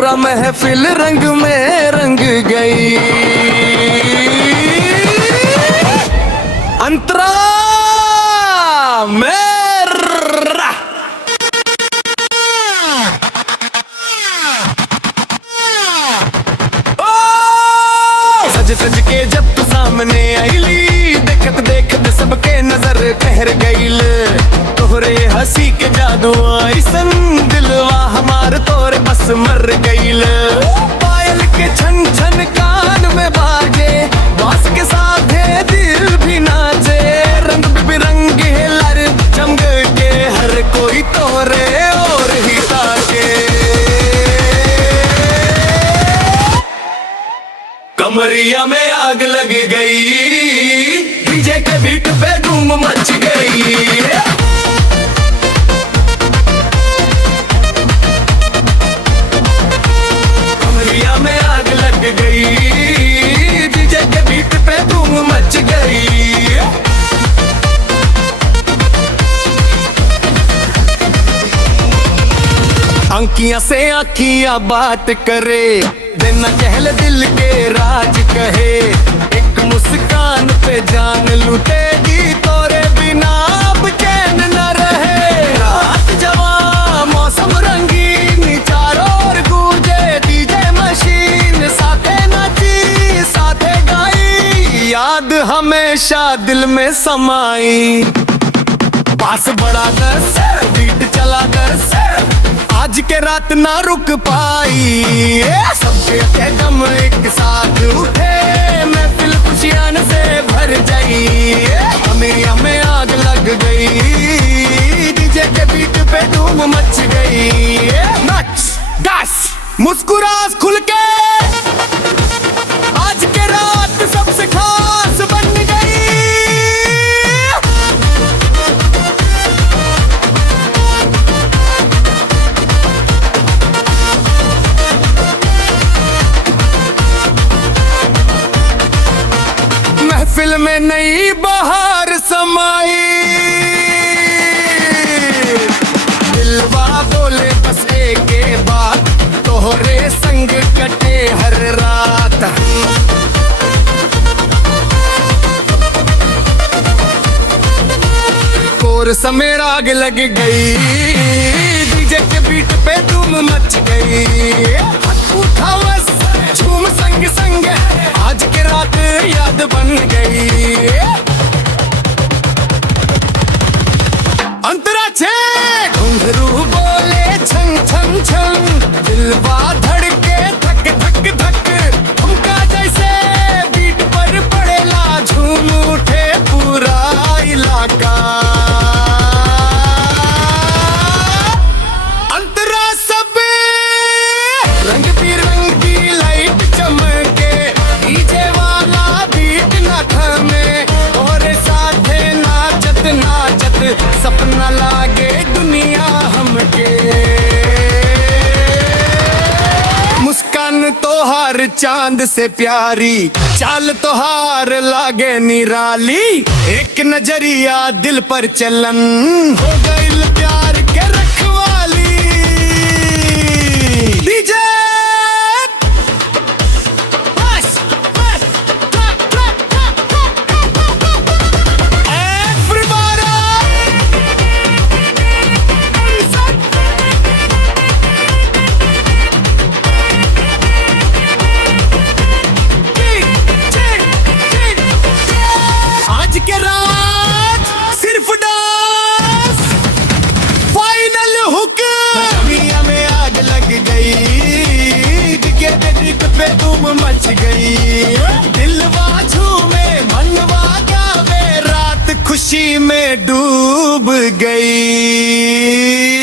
पूरा महफिल रंग में रंग गई। अंतरा मेरा सज सज के जब तू सामने आईली, देखत देखत सबके नजर ठहर गईल। तोहरे हंसी के जादू ऐसन दिलवा हमार तोरे बस मर गईल। पायल के छन छन कान में बाजे, बांस के साथ दिल भी नाचे। रंग बिरंगे लर चमक के हर कोई तोरे और ही ताके। कमरिया में आग लग गई, डीजे के बीट पे धूम मच गई। कमरिया में आग लग गई, डीजे के बीट पे धूम मच गई। आंखियां से आंखियां बात करे, बिना कहल दिल के राज कहे। एक मुस्कान पे जान लुटेगी, तोरे बिना अब चैन न रहे। रात जवां मौसम रंगीन, चारों ओर गूंजे डीजे मशीन। साथे नाची साथे गाई, याद हमेशा दिल में समाई। पास बड़ा कर बीट चला कर, आज के रात ना रुक पाई। सबके दम एक साथ उठे, महफिल खुशियां से भर जाई। हमें आग लग गई, डीजे के बीट पे धूम मच गई। नच दस मुस्कुरा खुल के, आज के रात सबसे खास बन गई। महफिल में नई बहार समाई, दिलवा बोले बस एक बात, तोहरे संग कटे हर रात। कोरस में आग लग गई, डीजे के बीट पे धूम मच गई। हाथ उठा बस झूम संग संग, आज की रात याद बन गई। अंतरा छे घुंघरू बोले छन छन छन, दिलवा धड़के धक धक धक। उनका जैसे बीट पर पड़ेला, झूम उठे पूरा इलाका। अंतरा सब रंग बिरंगी लाइट चमके, डीजे वाला बीट न थमे। और साथे नाचत नाचत सपना लागे दुनिया हमके। मुस्कान तोहार चांद से प्यारी, चाल तोहार लागे निराली। एक नजरिया दिल पर चलन, हो गइल प्यार के रखवाली। डीजे आज के रात सिर्फ डांस, फाइनल हुक। दुनिया में आग लग गई, के दिल पे धूम मच गई। दिलवा झूमे मनवा गावे, रात खुशी में डूब गई।